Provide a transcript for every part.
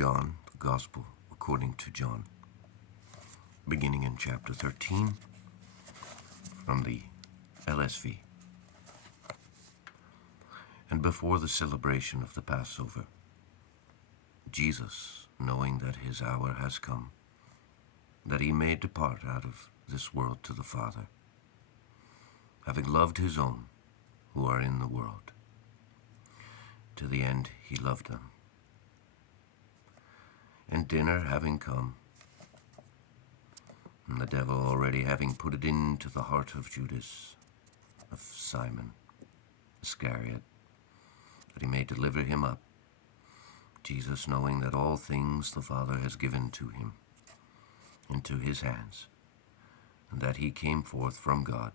John, the Gospel according to John, beginning in chapter 13 from the LSV. And before the celebration of the Passover, Jesus, knowing that his hour has come, that he may depart out of this world to the Father, having loved his own who are in the world, to the end he loved them. And dinner having come, and the devil already having put it into the heart of Judas, of Simon Iscariot, that he may deliver him up, Jesus, knowing that all things the Father has given to him into his hands, and that he came forth from God,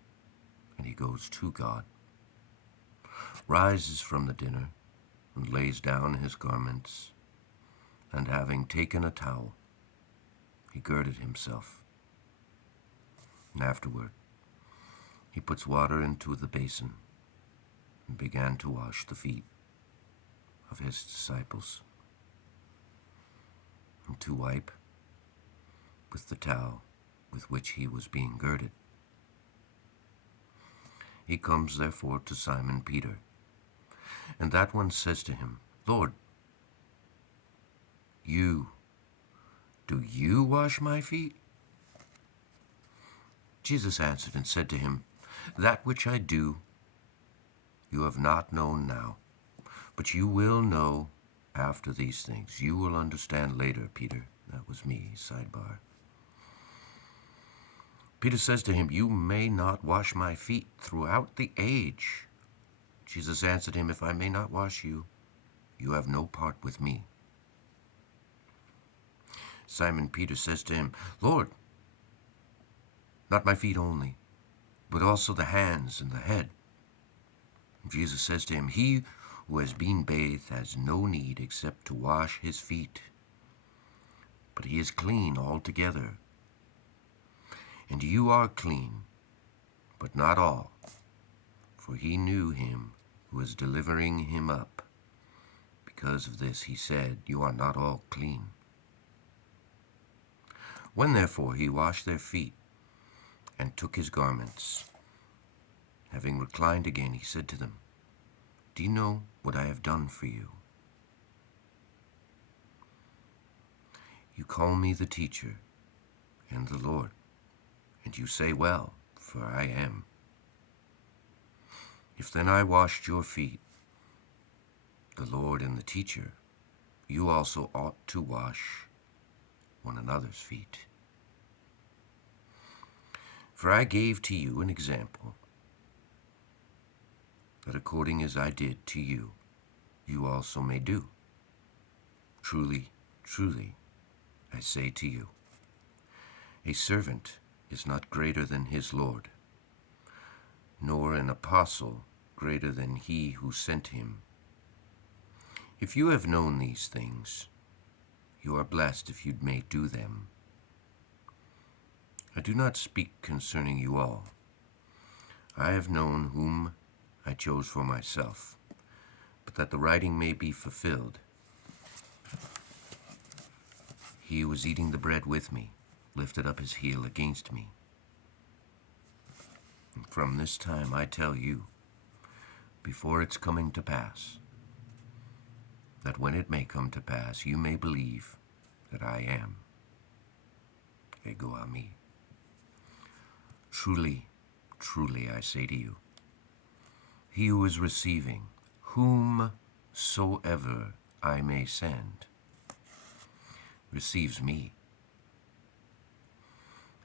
and he goes to God, rises from the dinner, and lays down his garments, and having taken a towel, he girded himself. And afterward, he puts water into the basin, and began to wash the feet of his disciples, and to wipe with the towel with which he was being girded. He comes therefore to Simon Peter, and that one says to him, Lord, do you wash my feet? Jesus answered and said to him, That which I do, you have not known now, but you will know after these things. You will understand later, Peter. That was me, sidebar. Peter says to him, You may not wash my feet throughout the age. Jesus answered him, If I may not wash you, you have no part with me. Simon Peter says to him, Lord, not my feet only, but also the hands and the head. And Jesus says to him, He who has been bathed has no need except to wash his feet, but he is clean altogether. And you are clean, but not all, for he knew him who was delivering him up. Because of this he said, You are not all clean. When therefore he washed their feet, and took his garments, having reclined again, he said to them, Do you know what I have done for you? You call me the teacher and the Lord, and you say, Well, for I am. If then I washed your feet, the Lord and the teacher, you also ought to wash one another's feet. For I gave to you an example, that according as I did to you, you also may do. Truly, truly, I say to you, a servant is not greater than his Lord, nor an apostle greater than he who sent him. If you have known these things, you are blessed if you may do them. I do not speak concerning you all. I have known whom I chose for myself, but that the writing may be fulfilled. He who was eating the bread with me lifted up his heel against me. And from this time I tell you, before it's coming to pass, that when it may come to pass, you may believe that I am. Ego a me. Truly, truly, I say to you, he who is receiving whomsoever I may send receives me,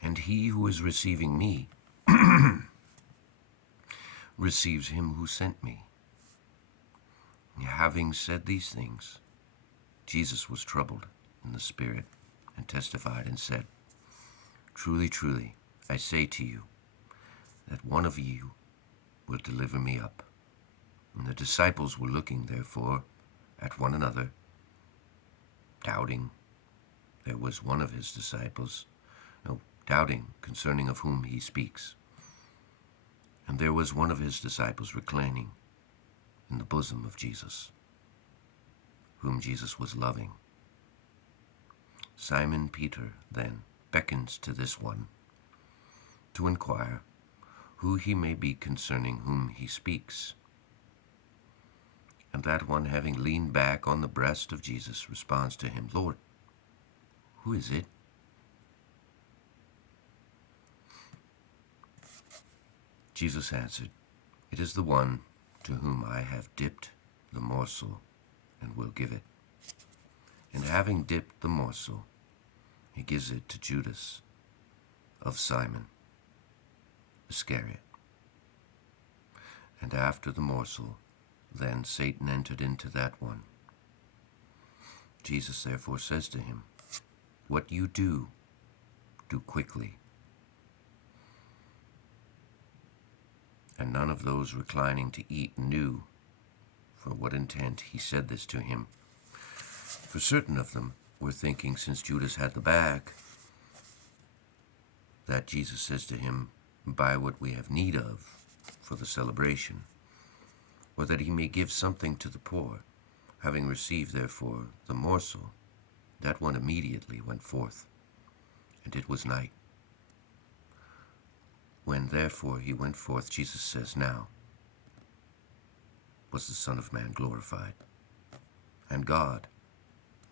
and he who is receiving me receives him who sent me. Having said these things, Jesus was troubled in the spirit and testified and said, Truly, truly, I say to you, that one of you will deliver me up. And the disciples were looking, therefore, at one another, doubting. There was one of his disciples, doubting concerning of whom he speaks. And there was one of his disciples reclining in the bosom of Jesus, whom Jesus was loving. Simon Peter then beckons to this one to inquire who he may be concerning whom he speaks. And that one, having leaned back on the breast of Jesus, responds to him, Lord, who is it? Jesus answered, It is the one to whom I have dipped the morsel and will give it. And having dipped the morsel, he gives it to Judas of Simon Iscariot. And after the morsel, then Satan entered into that one. Jesus therefore says to him, What you do, do quickly. And none of those reclining to eat knew for what intent he said this to him. For certain of them were thinking, since Judas had the bag, that Jesus says to him, Buy what we have need of for the celebration, or that he may give something to the poor. Having received, therefore, the morsel, that one immediately went forth, and it was night. When therefore he went forth, Jesus says, Now was the Son of Man glorified, and God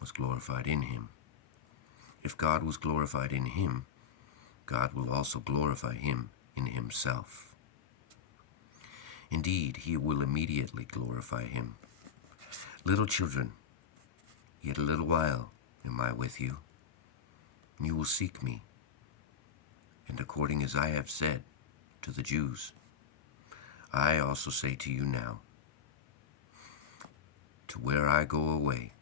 was glorified in him. If God was glorified in him, God will also glorify him in himself. Indeed, he will immediately glorify him. Little children, yet a little while am I with you, and you will seek me. And according as I have said to the Jews, I also say to you now, to where I go away,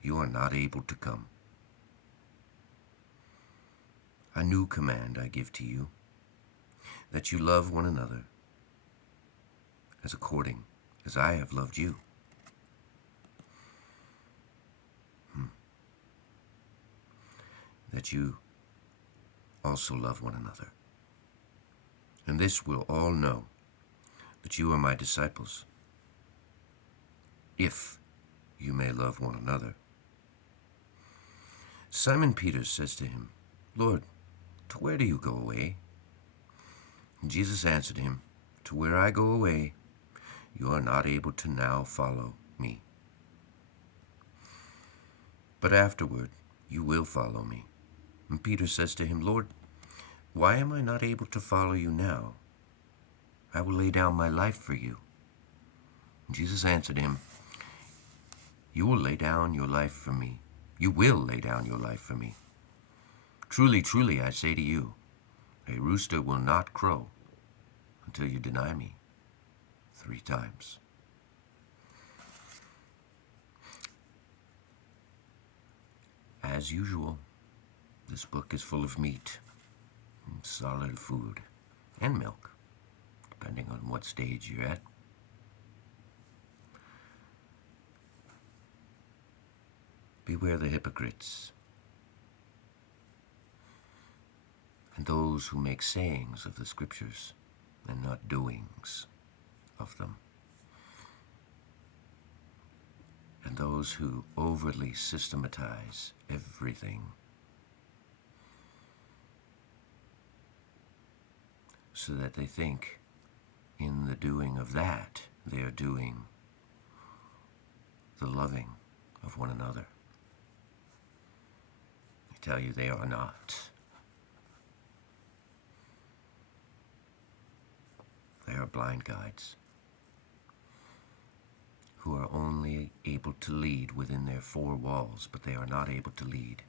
you are not able to come. A new command I give to you, that you love one another, as according as I have loved you. That you also love one another. And this will all know that you are my disciples, if you may love one another. Simon Peter says to him, Lord, to where do you go away? And Jesus answered him, To where I go away, you are not able to now follow me. But afterward you will follow me. And Peter says to him, Lord, why am I not able to follow you now? I will lay down my life for you. And Jesus answered him, You will lay down your life for me. You will lay down your life for me. Truly, truly, I say to you, a rooster will not crow until you deny me 3 times. As usual, this book is full of meat, and solid food, and milk, depending on what stage you're at. Beware the hypocrites, and those who make sayings of the Scriptures and not doings of them, and those who overly systematize everything, so that they think in the doing of that they are doing the loving of one another. I tell you, they are not. They are blind guides who are only able to lead within their 4 walls, but they are not able to lead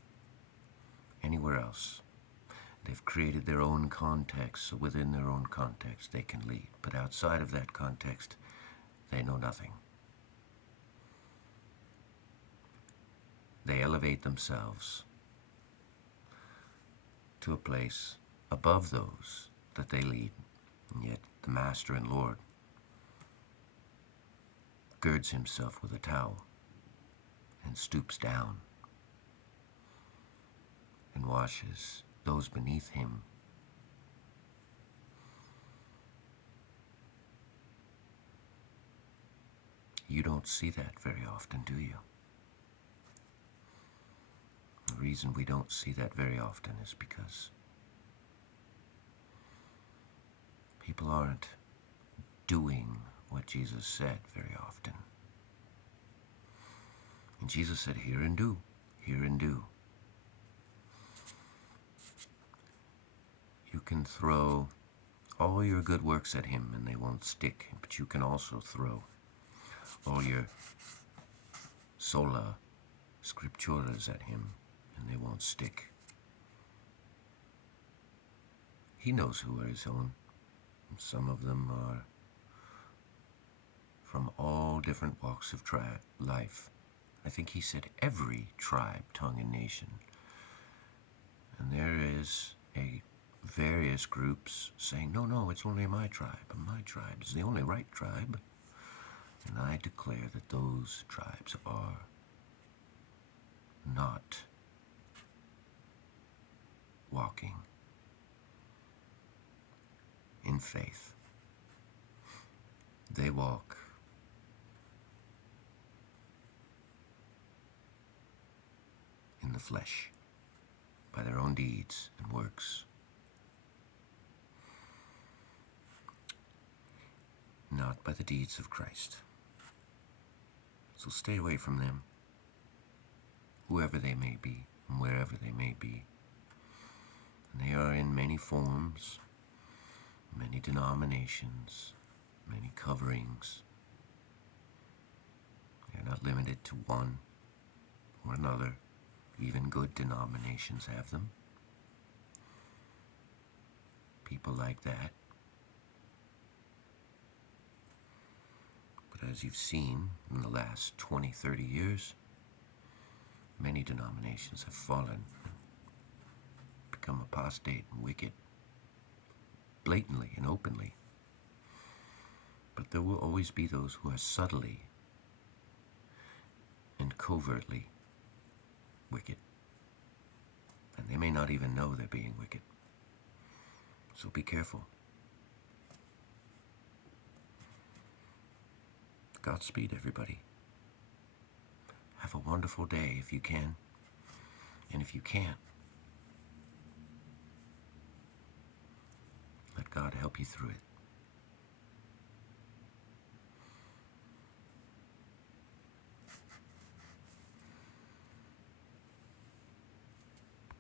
anywhere else. They've created their own context, so within their own context they can lead, but outside of that context they know nothing. They elevate themselves to a place above those that they lead, and yet the Master and Lord girds himself with a towel and stoops down and washes those beneath him. You don't see that very often, do you? The reason we don't see that very often is because people aren't doing what Jesus said very often. And Jesus said, hear and do, hear and do. You can throw all your good works at him and they won't stick, but you can also throw all your sola scripturas at him and they won't stick. He knows who are his own. Some of them are from all different walks of life. I think he said every tribe, tongue, and nation. And there is a various groups saying, no, it's only my tribe, and my tribe is the only right tribe. And I declare that those tribes are not walking in faith. They walk in the flesh by their own deeds and works, not by the deeds of Christ. So stay away from them, whoever they may be and wherever they may be. And they are in many forms, many denominations, many coverings. They're not limited to one or another. Even good denominations have them. People like that. But as you've seen in the last 20, 30 years, many denominations have fallen, become apostate and wicked, blatantly and openly. But there will always be those who are subtly and covertly wicked. And they may not even know they're being wicked. So be careful. Godspeed, everybody. Have a wonderful day if you can. And if you can't, let God help you through it.